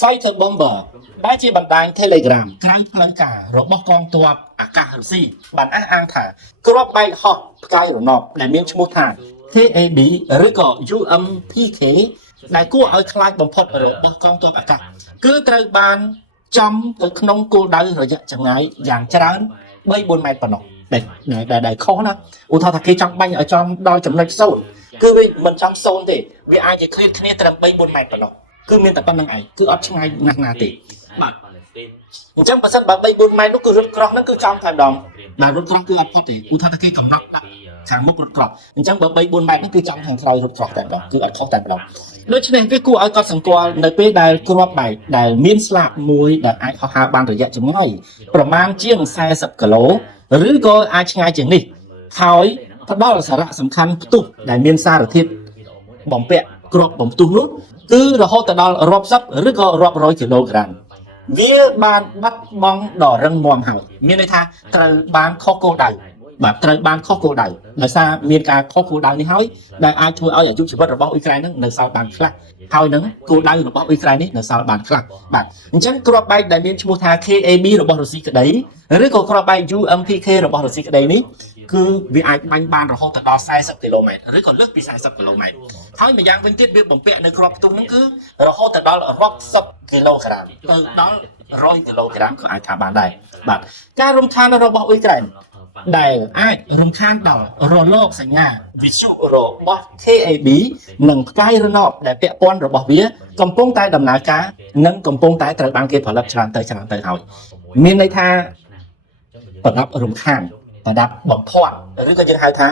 Fighter Bomber ได้ជាបណ្ដាញ Telegram ក្រៅផ្លូវការរបស់កងទ័ពអាកាសរុស្ស៊ីបានអះអាងថាគ្រាប់បែកហោះផ្កាយរណបដែលមានឈ្មោះថា KAB ឬក៏ UMPK ដែលគួរឲ្យខ្លាចបំផុតរបស់កងទ័ពអាកាសគឺត្រូវបានចំទៅក្នុងគោលដៅរយៈចម្ងាយយ៉ាងច្រើន 3-4 ម៉ែត្រប៉ុណ្ណោះដែលខុសណាឧទាហរណ៍ថាគេចង់បាញ់ឲ្យចំដល់ចំណុច0គឺវាមិនចំ0ទេវាអាចជាឃ្លាតគ្នាត្រឹម 3-4 ម៉ែត្រប៉ុណ្ណោះគឺមានតែប៉ុណ្្នឹងឯងគឺអត់ឆ្ងាយណាស់ណាទេបាទអញ្ចឹងបើសិនបើ 3-4 ម៉ែត្រនោះគឺរត់ក្រោះហ្នឹងគឺចំតែម្ដងបាទរត់ក្រោះគឺអត់ផុតទេឧទាហរណ៍ថាគេកំណត់ដាក់ខាងមុខរត់ក្រោះអញ្ចឹងបើ 3-4 ម៉ែត្រនេះគឺចំខាងក្រោយរត់ក្រោះតែម្ដងគឺអត់ខុសតែម្ដងដូច្នេះវាគួរឲ្យកត់សម្គាល់នៅពេលដែលគ្រាប់បែកដែលមានស្លាបមួយដែលអាចហោះហើរបានរយៈចម្ងាយប្រមាណជាង40គីឡូឬក៏អាចឆ្ងាយជាងនេះហើយផ្ដល់សារៈសំខាន់ផ្ទុះដែលមានសារធាតុបំពាក់គ្រាប់បំផ្ទុះនោះគឺរហូតដល់រាប់សិបឬក៏រាប់រយគីឡូក្រាមវាបានបាត់បង់ដ៏រឹងមាំហើយមានន័យថាត្រូវបានខុសគោលដៅបាទត្រូវបានខុសគោលដៅដោយសារមានការខុសគោលដៅនេះហើយដែលអាចធ្វើឲ្យអាយុជីវិតរបស់អ៊ុយក្រែននឹងនៅសល់បានខ្លះហើយនឹងគោលដៅរបស់អ៊ុយក្រែននេះនៅសល់បានខ្លះបាទអញ្ចឹងគ្រាប់បែកដែលមានឈ្មោះថា KAB របស់រុស្ស៊ីក្តីឬក៏គ្រាប់បែក UMPK របស់រុស្ស៊ីក្តីនេះគឺវាអាចបាញ់បានរហូតដល់40គីឡូម៉ែត្រឬក៏លើសពី40គីឡូម៉ែត្រហើយម្យ៉ាងវិញទៀតវាបំពាក់នៅគ្រាប់ផ្ទុះហ្នឹងគឺរហូតដល់រាប់សិបគីឡូក្រាមទៅដល់100គីឡូក្រាមក៏អាចថាបានដែរបាទការរំខានរបស់អ៊ុយក្រែនដែលអាចរំខានដល់រលកសញ្ញាវិទ្យុរបស់ KAB និងផ្កាយរណបដែលពាក់ព័ន្ធរបស់វាកំពុងតែដំណើរការនិងកំពុងតែត្រូវបានគេផលិតច្រើនទៅហើយមានន័យថាប្រដាប់រំខានប្រដាប់បំភាន់ឬក៏យើងហៅថា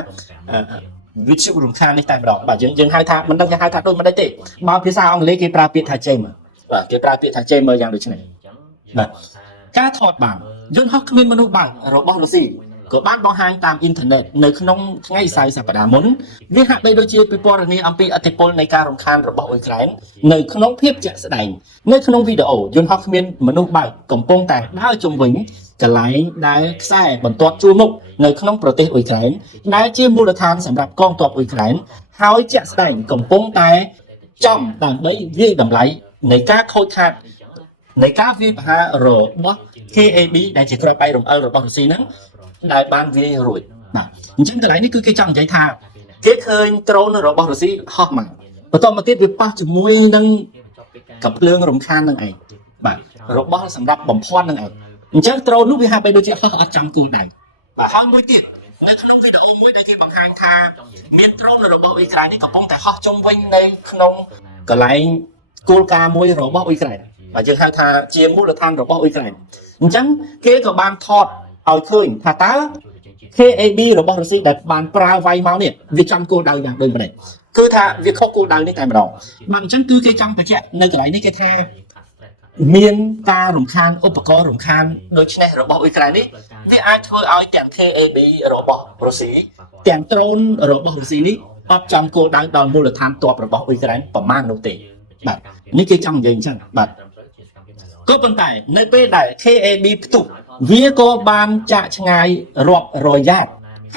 វិទ្យុរំខាននេះតែម្ដងបាទយើងហៅថាមិនដឹងយើងហៅថាដូចមិនដែរទេបើភាសាអង់គ្លេសគេប្រើពាក្យថា jammer បាទគេប្រើពាក្យថា jammer យ៉ាងដូចនេះបាទការថតបានយន្តហោះគ្មានមនុស្សបើករបស់រុស្ស៊ីក៏បានបង្ហាញតាមអ៊ីនធឺណិតនៅក្នុងថ្ងៃសៅរ៍សប្តាហ៍មុនវាហាក់បីដូចជាពិពណ៌នាអំពីឥទ្ធិពលនៃការរំខានរបស់អ៊ុយក្រែននៅក្នុងភាពជាក់ស្ដែងនៅក្នុងវីដេអូយន្តហោះគ្មានមនុស្សបើកកំពុងតែដើរជុំវិញកន្លែងដែលខ្សែបន្ទាត់ជួរមុខនៅក្នុងប្រទេសអ៊ុយក្រែនដែលជាមូលដ្ឋានសម្រាប់កងទ័ពអ៊ុយក្រែនហើយជាក់ស្ដែងកំពុងតែចំដើម្បីវាយតម្លៃនៃការខូចខាតនៃការវាយប្រហាររបស់ KAB ដែលជាគ្រាប់បែករំអិលរបស់រុស្ស៊ីហ្នឹងដែលបានវាយរួចបាទអញ្ចឹងកន្លែងនេះគឺគេចង់និយាយថាគេឃើញដ្រូនរបស់រុស្ស៊ីហោះមកបន្តមកទៀតវាប៉ះជាមួយនឹងកាភ្លើងរំខាននឹងឯងបាទរបស់សម្រាប់បំភាន់នឹងឯងអញ្ចឹងដ្រូននោះវាហាក់បីដូចជាហោះអត់ចំគោលដៅបាទហើយមួយទៀតនៅក្នុងវីដេអូមួយដែលគេបង្ហាញថាមានដ្រូនរបស់អ៊ុយក្រែននេះកំពុងតែហោះជុំវិញនៅក្នុងកន្លែងគោលការណ៍មួយរបស់អ៊ុយក្រែនបាទយើងហៅថាជាមូលដ្ឋានរបស់អ៊ុយក្រែនអញ្ចឹងគេក៏បានថតឲ្យឃើញថាតើ KAB របស់រុស្ស៊ីដែលបានប្រើវាយមកនេះវាចំគោលដៅយ៉ាងដូចម្ដេចគឺថាវាខុសគោលដៅនេះតែម្ដងបាទអញ្ចឹងគឺគេចង់បញ្ជាក់នៅកន្លែងនេះគេថាមានការរំខានឧបករណ៍រំខានដូចនេះរបស់អ៊ុយក្រែននេះវាអាចធ្វើឲ្យទាំង KAB របស់រុស្ស៊ីទាំងដ្រូនរបស់រុស្ស៊ីនេះអត់ចំគោលដៅដល់មូលដ្ឋានទ័ពរបស់អ៊ុយក្រែនប្រមាណនោះទេបាទនេះគេចង់និយាយអញ្ចឹងបាទក៏ប៉ុន្តែនៅពេលដែល KAB ផ្ទុះវាក៏បានចាក់ឆ្ងាយរាប់រយយ៉ាត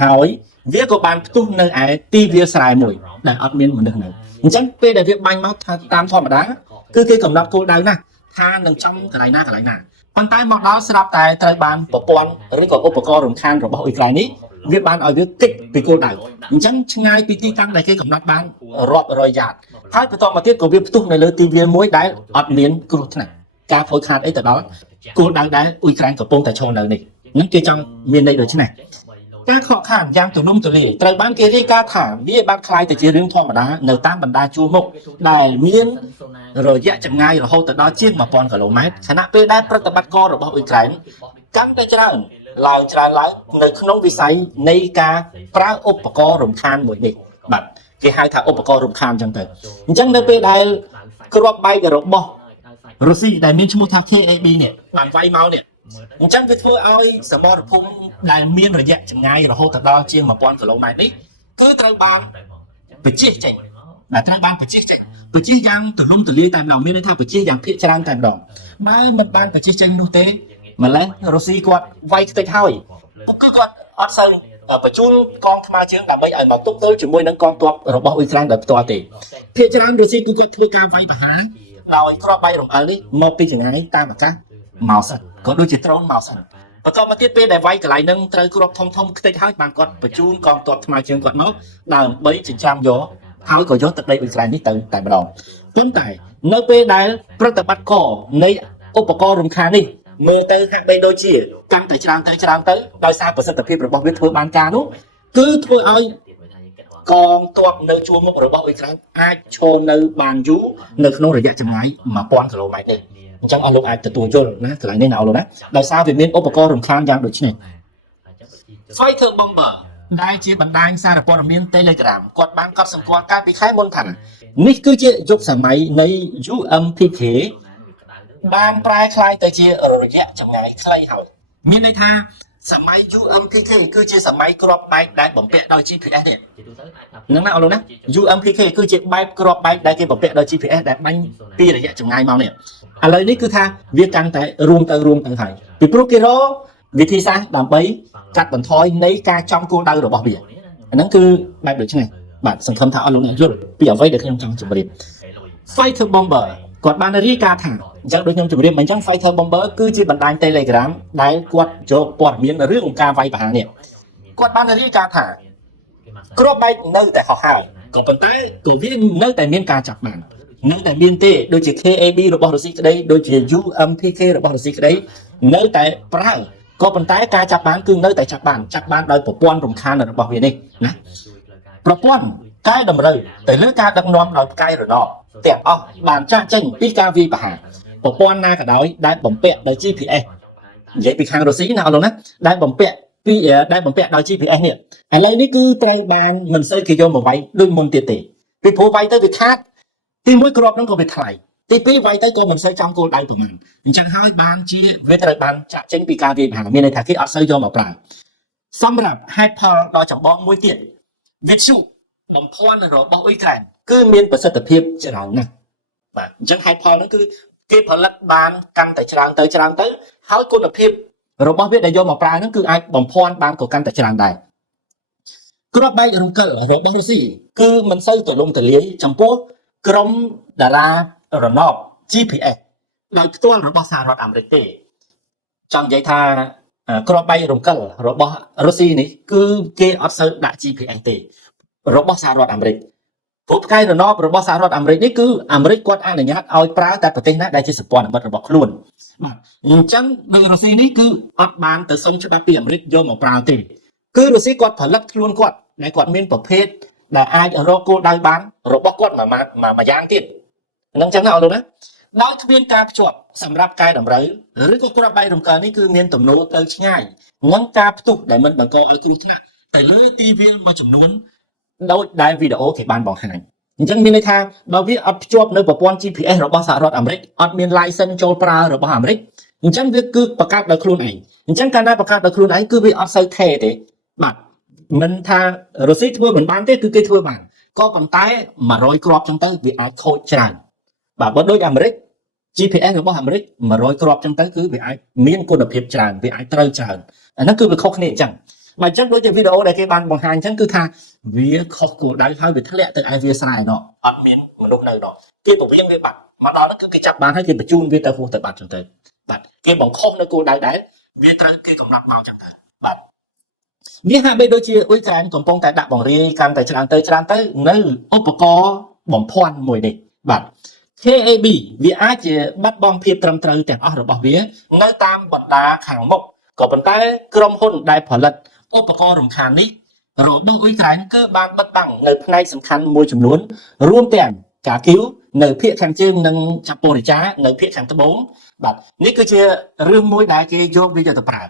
ហើយវាក៏បានផ្ទុះនៅឯទីវាលស្រែមួយដែលអត់មានមនុស្សនៅអញ្ចឹងពេលដែលវាបាញ់មកតាមធម្មតាគឺគេកំណត់គោលដៅណាថានឹងចំកន្លែងណាប៉ុន្តែមកដល់ស្រាប់តែត្រូវបានប្រព័ន្ធឬក៏ឧបករណ៍រំខានរបស់អ៊ុយក្រែននេះវាបានឲ្យវាគេចពីគោលដៅអញ្ចឹងឆ្ងាយពីទីតាំងដែលគេកំណត់បានរាប់រយយ៉ាតហើយបន្តមកទៀតក៏វាផ្ទុះនៅលើទីវាលមួយដែលអត់មានគ្រោះថ្នាក់ការខូចខាតអីទៅដល់គោលដៅដែលអ៊ុយក្រែនកំពុងតែឈរនៅនេះនឹងគេចង់មានន័យដូចនេះការខកខានយ៉ាងទូលំទូលាយត្រូវបានគេរាយការណ៍ថាវាបានคล้ายទៅជារឿងធម្មតានៅតាមបណ្ដាជួរមុខដែលមានរយៈចម្ងាយរហូតដល់ជាង1000គីឡូម៉ែត្រខណៈពេលដែលប្រតិបត្តិការរបស់អ៊ុយក្រែនកាន់តែច្រើនឡើងនៅក្នុងវិស័យនៃការប្រើឧបករណ៍រំខានមួយនេះបាទគេហៅថាឧបករណ៍រំខានអញ្ចឹងទៅអញ្ចឹងនៅពេលដែលគ្រាប់បែករបស់រុស្ស៊ីដែលមានឈ្មោះថា KAB នេះបានវាយមកនេះអញ្ចឹងវាធ្វើឲ្យសមរភូមិដែលមានរយៈចម្ងាយរហូតដល់ជាង1000គីឡូម៉ែត្រនេះគឺត្រូវបានបញ្ជាចេញដែលត្រូវបានបញ្ជាយ៉ាងទូលំទូលាយតែម្ដងមានន័យថាបញ្ជាយ៉ាងភាគច្រើនតែម្ដងបើមិនបានបញ្ជាចេញនោះទេម្ល៉េះរុស្ស៊ីគាត់វាយខ្ទេចហើយគឺគាត់អត់សូវបញ្ជូនកងថ្មើរជើងដើម្បីឲ្យមកទប់ទល់ជាមួយនឹងកងទ័ពរបស់អ៊ុយក្រែនដោយផ្ទាល់ទេភាគច្រើនរុស្ស៊ីគឺគាត់ធ្វើការវាយប្រហារ ដោយគ្រាប់បែករំអិលនេះមកពីចង្អាយតាមអាកាសមកសិនក៏ដូចជាដ្រូនមកសិនបន្តមកទៀតពេលដែលវាយកន្លែងនឹងត្រូវគ្រាប់ធំធំខ្ទេចហើយបានគាត់បញ្ជូនកងទ័ពថ្មើរជើងគាត់មកដើម្បីចិញ្ចាំយកហើយក៏យកទឹកដីអ៊ុយក្រែននេះទៅតែម្ដងប៉ុន្តែនៅពេលដែលប្រតិបត្តិការនៃឧបករណ៍រំខាននេះមើលទៅហាក់បីដូចជាកាន់តែច្រើនទៅដោយសារប្រសិទ្ធភាពរបស់វាធ្វើបានការនោះគឺធ្វើឲ្យកងទ័ពនៅជួរមុខរបស់អ៊ុយក្រែនអាចឈរនៅបានយូរនៅក្នុងរយៈចម្ងាយ 1000 គីឡូម៉ែត្រនេះអញ្ចឹងអស់លោកអាចទទួលយល់ណាកន្លែងនេះណាអស់លោកណាដោយសារវាមានឧបករណ៍រំខានយ៉ាងដូចនេះ Fighter Bomber ដែលជាបណ្ដាញសារព័ត៌មាន Telegram គាត់បានកត់សម្គាល់កាលពីខែមុនថានេះគឺជាយុគសម័យនៃ UMPK បានប្រែក្លាយទៅជារយៈចម្ងាយខ្លីហើយមានន័យថាសម័យ UMPK គឺជាសម័យគ្រាប់បែកដែលបំពាក់ដោយ GPS នេះហ្នឹងណាអស់លោកណា UMPK គឺជាបែបគ្រាប់បែកដែលគេបំពាក់ដោយ GPS ដែលបាញ់ពីរយៈចម្ងាយមកនេះឥឡូវនេះគឺថាវាកាន់តែរួមទៅហើយពីព្រោះគេរកវិធីសាស្ត្រដើម្បីកាត់បន្ថយនៃការចំគោលដៅរបស់វាអាហ្នឹងគឺបែបដូចនេះបាទសង្ឃឹមថាអស់លោកអ្នកយល់ពីអ្វីដែលខ្ញុំចង់ជម្រាប Fighter Bomber គាត់បានរាយការណ៍ថាអញ្ចឹងដូចខ្ញុំជម្រាបអញ្ចឹង Fighter Bomber គឺជាបណ្ដាញ Telegram ដែលគាត់យកព័ត៌មានរឿងការវាយប្រហារនេះគាត់បានរាយការណ៍ថាគ្រាប់បែកនៅតែហោះហើរក៏ប៉ុន្តែក៏វានៅតែមានការចាប់បាននៅតែមានទេដូចជា KAB របស់រុស្ស៊ីក្តីដូចជា UMPK របស់រុស្ស៊ីក្តីនៅតែប្រើក៏ប៉ុន្តែការចាប់បានគឺនៅតែចាប់បានដោយប្រព័ន្ធរំខានរបស់វានេះណាប្រព័ន្ធកែតម្រូវទៅលើការដឹកនាំដោយផ្កាយរណបទាំងអស់បានចាស់ចេញពីការវាយប្រហារប្រព័ន្ធណាក៏ដោយដែលបំពាក់ដោយ GPS និយាយពីខាងរុស្ស៊ីណាអស់លោកណាដែលបំពាក់ដោយ GPS នេះឥឡូវនេះគឺត្រូវបានមិនសូវគេយកមកវាយដូចមុនទៀតទេពីព្រោះវាយទៅវាខាតទីមួយគ្រាប់ហ្នឹងក៏វាថ្លៃទីពីរវាយទៅក៏មិនសូវចំគោលដៅប្រហែលអញ្ចឹងហើយបានជាវាត្រូវបានចាក់ចេញពីការវាយប្រហារមានន័យថាគេអត់សូវយកមកប្រើសម្រាប់ហេតុផលដ៏ចម្បងមួយទៀតវិទ្យុបំភាន់របស់អ៊ុយក្រែនគឺមានប្រសិទ្ធភាពច្រើនណាស់បាទអញ្ចឹងហេតុផលហ្នឹងគឺគេផលិតបានកាន់តែច្រើនទៅហើយគុណភាពរបស់វាដែលយកមកប្រើហ្នឹងគឺអាចបំភាន់បានក៏កាន់តែច្រើនដែរគ្រាប់បែករំកិលរបស់រុស្ស៊ីគឺមិនសូវទូលំទូលាយចំពោះក្រុមតារារណប GPS ដោយផ្ទាល់របស់សហរដ្ឋអាមេរិកទេចង់និយាយថាគ្រាប់បែករំកិលរបស់រុស្ស៊ីនេះគឺគេអត់សូវដាក់ GPS ទេរបស់សហរដ្ឋអាមេរិកពួកផ្កាយរណបរបស់សហរដ្ឋអាមេរិកនេះគឺអាមេរិកគាត់អនុញ្ញាតឲ្យប្រើតែប្រទេសណាដែលជាសម្ព័ន្ធមិត្តរបស់ខ្លួនបាទអញ្ចឹងនៅរុស្ស៊ីនេះគឺអត់បានទៅសុំច្បាប់ពីអាមេរិកយកមកប្រើទេគឺរុស្ស៊ីគាត់ផលិតខ្លួនគាត់ដែលគាត់មានប្រភេទដែលអាចរកគោលដៅបានរបស់គាត់មួយយ៉ាងទៀតហ្នឹងចឹងណាអរលោកណាដោយគ្មានការភ្ជាប់សម្រាប់កែតម្រូវឬក៏គ្រាប់បែករំកិលនេះគឺមានទំនោរទៅឆ្ងាយនិងការផ្ទុះដែលមិនបង្កឲ្យគ្រោះថ្នាក់ទៅលើទីវាលមួយចំនួនដោយដែលវីដេអូគេបានបង្ហាញអញ្ចឹងមានន័យថាបើវាអត់ភ្ជាប់នៅប្រព័ន្ធ GPS របស់សហរដ្ឋអាមេរិកអត់មាន license ចូលប្រើរបស់អាមេរិកអញ្ចឹងវាគឺបង្កើតដោយខ្លួនឯងអញ្ចឹងកាលណាបង្កើតដោយខ្លួនឯងគឺវាអត់សូវថេរទេបាទមិនថារុស្ស៊ីធ្វើមិនបានទេគឺគេធ្វើបានក៏ប៉ុន្តែ100គ្រាប់ចឹងទៅវាអាចខូចច្រើនបាទបើដូចអាមេរិក GPS របស់អាមេរិក100គ្រាប់ចឹងទៅគឺវាអាចមានគុណភាពច្រើនវាអាចត្រូវច្រើនអាហ្នឹងគឺវាខុសគ្នាអញ្ចឹងបើអញ្ចឹងដូចជាវីដេអូដែលគេបានបង្ហាញអញ្ចឹងគឺថាវាខុសគោលដៅហើយវាធ្លាក់ទៅឯវាស្រែនោះអត់មានមនុស្សនៅនោះគេពង្រៀងវាបាត់មកដល់នោះគឺគេចាប់បានហើយគេបញ្ជូនវាទៅហួសទៅបាត់ចឹងទៅបាទគេបង្ខំនៅគោលដៅដែរវាត្រូវគេកំណត់មកចឹងទៅបាទវាហាក់បីដូចជាអ៊ុយក្រែនកំពុងតែដាក់បង្រៀនកាន់តែច្រើនទៅនៅឧបករណ៍បំភាន់មួយនេះបាទ KAB វាអាចជាបាត់បង់ភាពត្រឹមត្រូវទាំងអស់របស់វានៅតាមបណ្ដាខាងមុខក៏ប៉ុន្តែក្រុមហ៊ុនដែលផលិតឧបករណ៍រំខាននេះរបស់អ៊ុយក្រែនគឺបានបិទបាំងនៅផ្នែកសំខាន់មួយចំនួនរួមទាំងកាគីវនៅភាគខាងជើងនិងចាប៉ូរីចានៅភាគខាងត្បូងបាទនេះគឺជារឿងមួយដែលគេយកវាយកទៅប្រើ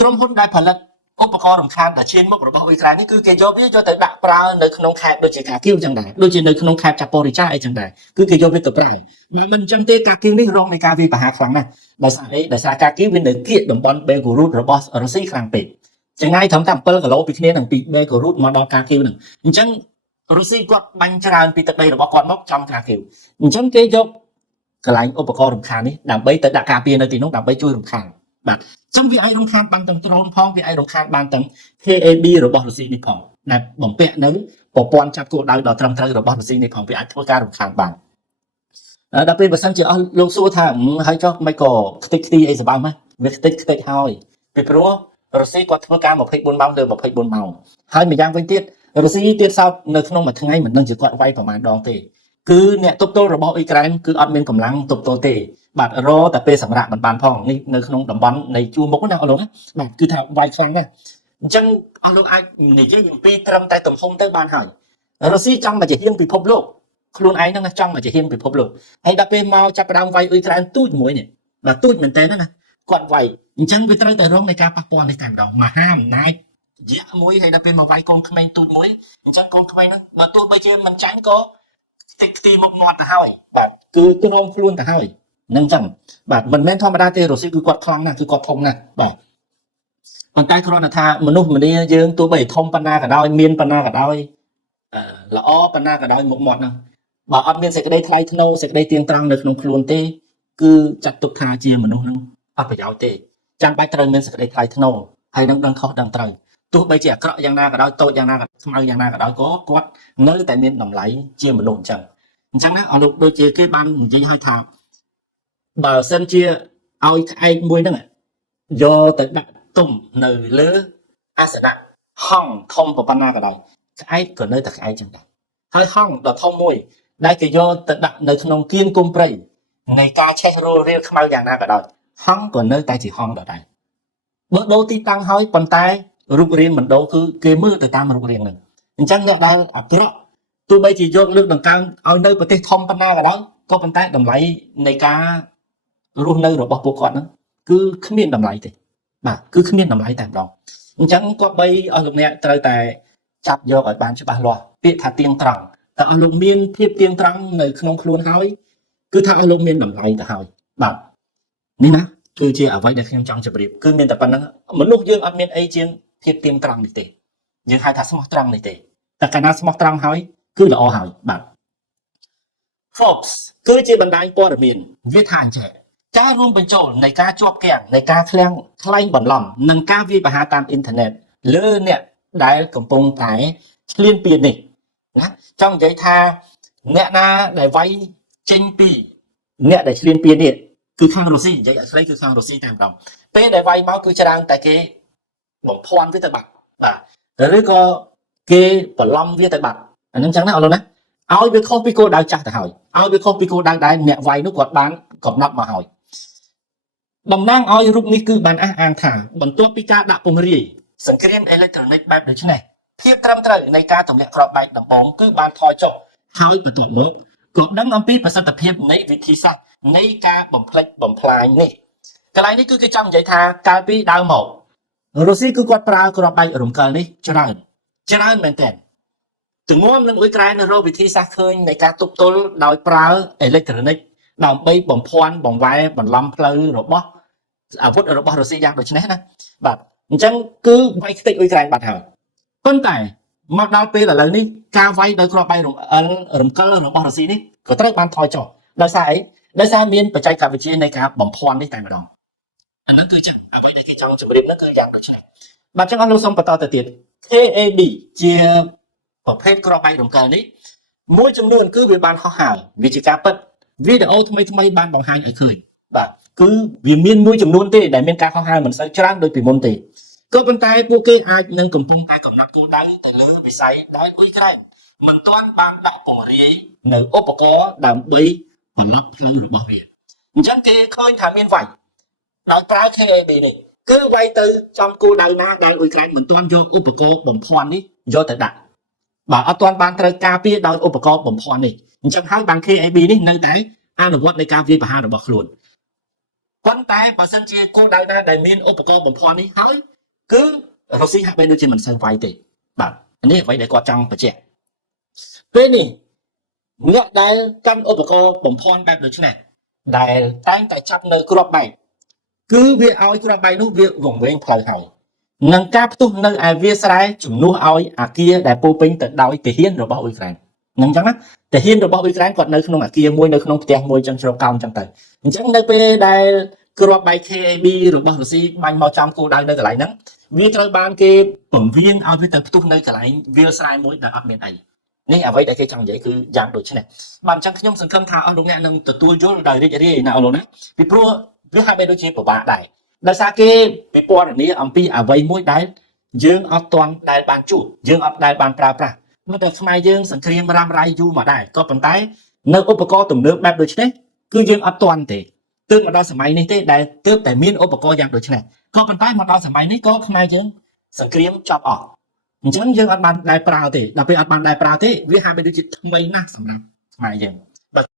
ក្រុមហ៊ុនដែលផលិតឧបករណ៍រំខានដ៏ឈានមុខរបស់អ៊ុយក្រែននេះគឺគេយកវាយកទៅដាក់ប្រើនៅក្នុងខេត្តដូចជាកាគីវចឹងដែរដូចជានៅក្នុងខេត្តចាប៉ូរីចាអីចឹងដែរគឺគេយកវាទៅប្រើបើមិនអញ្ចឹងទេកាគីវនេះរងនៃការវាយប្រហារខ្លាំងណាស់ដោយសារអីដោយសារកាគីវវានៅគៀកតំបន់បេហ្គូរូតរបស់រុស្ស៊ីខ្លាំងពេកចម្ងាយត្រឹមតែ7គីឡូពីគ្នានឹងពីបេហ្គូរូតមកដល់កាគីវហ្នឹងអញ្ចឹងរុស្ស៊ីគាត់បាញ់ច្រើនពីទឹកដីរបស់គាត់មកចំកាគីវអញ្ចឹងគេយកកន្លែងឧបករណ៍រំខាននេះដើម្បីទៅដាក់ការពារនៅទីនោះដើម្បីជួយរំខានបាទអញ្ចឹងវាអាចរំខានបានទាំងដ្រូនផងវាអាចរំខានបានទាំង KAB របស់រុស្ស៊ីនេះផងដែលបំពាក់នៅប្រព័ន្ធចាប់គោលដៅដ៏ត្រឹមត្រូវរបស់រុស្ស៊ីនេះផងវាអាចធ្វើការរំខានបាន ដល់ពេលបើសិនជាអស់លោកសួរថាហើយចុះមិនក៏ខ្ទេចខ្ទីអីសម្បើមវាខ្ទេចខ្ទេចហើយពីព្រោះរុស្ស៊ីគាត់ធ្វើការ24ម៉ោងលើ24ម៉ោងហើយម្យ៉ាងវិញទៀតរុស្ស៊ីទៀតសោតនៅក្នុងមួយថ្ងៃមិនដឹងជាគាត់វាយប្រមាណដងទេគឺអ្នកទប់ទល់របស់អ៊ុយក្រែនគឺអត់មានកម្លាំងទប់ទល់ទេបាទរតែពេលសម្រាប់មិនបានផងនេះនៅក្នុងតំបន់នៃជួរមុខណាអស់លោកណាបាទគឺថាវាយខ្លាំងណាស់អញ្ចឹងអស់លោកអាចនិយាយអំពីត្រឹមតែទំហំទៅបានហើយរុស្ស៊ីចង់មកជាហ៊ានពិភពលោកខ្លួនឯងហ្នឹងចង់មកជាហ៊ានពិភពលោកហើយដល់ពេលមកចាប់ផ្ដើមវាយអ៊ុយក្រែនទូចមួយនេះបាទទូចមែនតើណាគាត់វាយអញ្ចឹងវាត្រូវតែរងនៃការប៉ះពាល់នេះតែម្ដងមហាអំណាចរយៈមួយហើយដល់ពេលមកវាយកូនក្មេងទូចមួយអញ្ចឹងកូនក្មេងហ្នឹងបើទោះបីជាមិនចាញ់ក៏តិចខ្ទីមុខមាត់ទៅហើយបាទគឺទ្រាំខ្លួនទៅហើយហ្នឹងអញ្ចឹងបាទមិនមែនធម្មតាទេរុស្ស៊ីគឺគាត់ខ្លាំងណាស់គឺគាត់ធំណាស់បាទប៉ុន្តែគ្រាន់តែថាមនុស្សម្នាយើងទោះបីធំប៉ុណ្ណាក៏ដោយមានប៉ុណ្ណាក៏ដោយល្អប៉ុណ្ណាក៏ដោយមុខមាត់ហ្នឹងបើអត់មានសេចក្តីថ្លៃថ្នូរសេចក្តីទៀងត្រង់នៅក្នុងខ្លួនទេគឺចាត់ទុកថាជាមនុស្សហ្នឹងអត់ប្រយោជន៍ទេចាំបាច់ត្រូវមានសេចក្តីថ្លៃថ្នូរហើយនឹងដឹងខុសដឹងត្រូវទោះបីជាអាក្រក់យ៉ាងណាក៏ដោយតូចយ៉ាងណាក៏ស្មៅយ៉ាងណាក៏ដោយក៏គាត់នៅតែមានតម្លៃជាមនុស្សអញ្ចឹងណាអស់លោកដូចជាគេបាននិយាយឲ្យថាបើសិនជាឲ្យក្អែកមួយហ្នឹងយកទៅដាក់ទុំនៅលើអាសនៈហង្សធំប៉ុណ្ណាក៏ដោយក្អែកក៏នៅតែក្អែកចឹងដែរហើយហង្សដ៏ធំមួយដែលគេយកទៅដាក់នៅក្នុងគៀនគុំព្រៃនៃការឆេះរលរៀលខ្មៅយ៉ាងណាក៏ដោយហង្សក៏នៅតែជាហង្សដដែលបើដូរទីតាំងហើយប៉ុន្តែរូបរាងមិនដូរគឺគេមើលទៅតាមរូបរាងហ្នឹងអញ្ចឹងអ្នកដែលអាក្រក់ទោះបីជាយកលើកដង្កើងឲ្យនៅប្រទេសធំប៉ុណ្ណាក៏ដោយក៏ប៉ុន្តែតម្លៃនៃការរស់នៅរបស់ពួកគាត់ហ្នឹងគឺគ្មានតម្លៃទេបាទគឺគ្មានតម្លៃតែម្ដងអញ្ចឹងគាត់បីអស់លោកអ្នកត្រូវតែចាប់យកឲ្យបានច្បាស់លាស់ពាក្យថាទៀងត្រង់តើអស់លោកមានភាពទៀងត្រង់នៅក្នុងខ្លួនហើយគឺថាអស់លោកមានតម្លៃទៅហើយបាទនេះណាគឺជាអ្វីដែលខ្ញុំចង់ជម្រាបគឺមានតែប៉ុណ្្នឹងមនុស្សយើងអត់មានអីជាងភាពទៀងត្រង់នេះទេយើងហៅថាស្មោះត្រង់នេះទេតែកាលណាស្មោះត្រង់ហើយគឺល្អហើយបាទ Forbes គឺជាបណ្ដាញព័ត៌មានវាថាអញ្ចឹងការរួមបញ្ចូលនៃការជាប់គាំងនៃការថ្លែងបន្លំនិងការវាយប្រហារតាមអ៊ីនធឺណិតលើអ្នកដែលកំពុងតែឆ្លៀនពៀននេះណាចង់និយាយថាអ្នកណាដែលវាយចេញពីអ្នកដែលឆ្លៀនពៀននេះគឺខាងរុស្ស៊ីនិយាយអត់ស្រីគឺខាងរុស្ស៊ីតែម្ដងពេលដែលវាយមកគឺច្រើនតែគេបំភាន់វាទៅបាត់បាទឬក៏គេបន្លំវាទៅបាត់អានឹងចឹងណាអរលោកណាឲ្យវាខុសពីគោលដៅចាស់ទៅហើយឲ្យវាខុសពីគោលដៅដែលអ្នកវាយនោះគាត់បានកំណត់មកហើយតំណាងឲ្យរូបនេះគឺបានអះអាងថាបន្ទាប់ពីការដាក់ពង្រាយសង្គ្រាមអេឡិចត្រូនិកបែបដូចនេះភាពត្រឹមត្រូវនៃការទម្លាក់គ្រាប់បែកដំបូងគឺបានថយចុះហើយបន្ទាប់មកក៏ដឹងអំពីប្រសិទ្ធភាពនៃវិធីសាស្ត្រនៃការបំផ្លិចបំផ្លាញនេះកន្លែងនេះគឺគេចង់និយាយថាកាលពីដើមមករុស្ស៊ីគឺគាត់ប្រើគ្រាប់បែករំកិលនេះច្រើនមែនទែនជំនួសនឹងអ៊ុយក្រែននៅរកវិធីសាស្ត្រឃើញនៃការទប់ទល់ដោយប្រើអេឡិចត្រូនិកដើម្បីបំភាន់បង្វែរបន្លំផ្លូវរបស់អាវុធរបស់រុស្ស៊ីយ៉ាងដូចនេះណាបាទអញ្ចឹងគឺវាយខ្ទេចអ៊ុយក្រែនបាត់ហើយប៉ុន្តែមកដល់ពេលឥឡូវនេះការវាយដោយគ្រាប់បែករំកិលរបស់រុស្ស៊ីនេះក៏ត្រូវបានថយចុះដោយសារអីដោយសារមានបច្ចេកវិទ្យានៃការបំភាន់នេះតែម្ដងអាហ្នឹងគឺចឹងអ្វីដែលគេចង់ជម្រាបនោះគឺយ៉ាងដូចនេះបាទចឹងអស់លោកសូមបន្តទៅទៀត KAB ជាប្រភេទគ្រាប់បែករំកិលនេះមួយចំនួនគឺវាបានហោះហើរវាជាការពិតវីដេអូថ្មីបានបង្ហាញឲ្យឃើញបាទគឺវាមានមួយចំនួនទេដែលមានការហោះហើរមិនសូវច្រើនដូចពីមុនទេក៏ប៉ុន្តែពួកគេអាចនឹងកំពុងតែកំណត់គោលដៅទៅលើវិស័យដែលអ៊ុយក្រែនមិនទាន់បានដាក់ពង្រាយនៅឧបករណ៍ដើម្បីបន្លប់ផ្លូវរបស់វាអញ្ចឹងគេឃើញថាមានវាយដោយប្រើ KAB នេះគឺវាយទៅចំគោលដៅណាដែលអ៊ុយក្រែនមិនទាន់យកឧបករណ៍បំភាន់នេះយកទៅដាក់បាទអត់ទាន់បានត្រូវការពារដោយឧបករណ៍បំភាន់នេះអញ្ចឹងហើយបាន KAB នេះនៅតែអនុវត្តនៃការវាយប្រហាររបស់ខ្លួនប៉ុន្តែបើសិនជាគោលដៅណាដែលមានឧបករណ៍បំភាន់នេះហើយគឺរុស្ស៊ីហាក់បីដូចជាមិនសូវវាយទេបាទនេះអ្វីដែលគាត់ចង់បញ្ជាក់ពេលនេះអ្នកដែលកាន់ឧបករណ៍បំភាន់បែបដូចនេះដែលតែងតែចាប់នៅគ្រាប់បែកគឺវាឲ្យគ្រាប់បែកនោះវាវង្វេងផ្លូវហើយនឹងការផ្ទុះនៅឯវាលស្រែជំនួសឲ្យអាគារដែលពោពេញទៅដោយទាហានរបស់អ៊ុយក្រែននឹងអញ្ចឹងណាទាហានរបស់អ៊ុយក្រែនគាត់នៅក្នុងអាគារមួយនៅក្នុងផ្ទះមួយចឹងជ្រកកោនចឹងទៅអញ្ចឹងនៅពេលដែលគ្រាប់បែក KAB របស់រុស្ស៊ីបាញ់មកចំគោលដៅនៅកន្លែងហ្នឹងវាត្រូវបានគេពង្រៀនឲ្យវាទៅផ្ទុះនៅកន្លែងវាលស្រែមួយដែលអត់មានអី នេះអ្វីដែលគេចង់និយាយគឺយ៉ាងដូចនេះបាទអញ្ចឹងខ្ញុំសង្ឃឹមថាអស់លោកអ្នកនឹងទទួលយល់ដោយរីករាយណាអស់លោកណាពីព្រោះវាហាក់បីដូចជាពិបាកដែរដោយសារគេពិពណ៌នាអំពីអ្វីមួយដែលយើងអត់ទាន់ដែលបានជួបយើងអត់ដែលបានប្រើប្រាស់មកតែខ្មែរយើងសង្គ្រាមរ៉ាំរ៉ៃយូរមកដែរក៏ប៉ុន្តែនៅឧបករណ៍ទំនើបបែបដូចនេះគឺយើងអត់ទាន់ទេទើបមកដល់សម័យនេះទេដែលទើបតែមានឧបករណ៍យ៉ាងដូចនេះក៏ប៉ុន្តែមកដល់សម័យនេះក៏ខ្មែរយើងសង្គ្រាមចប់អស់អញ្ចឹងយើងអត់បានដែលប្រើទេដល់ពេលអត់បានដែលប្រើទេវាហាក់បីដូចជាថ្មីណាស់សម្រាប់ខ្មែរយើង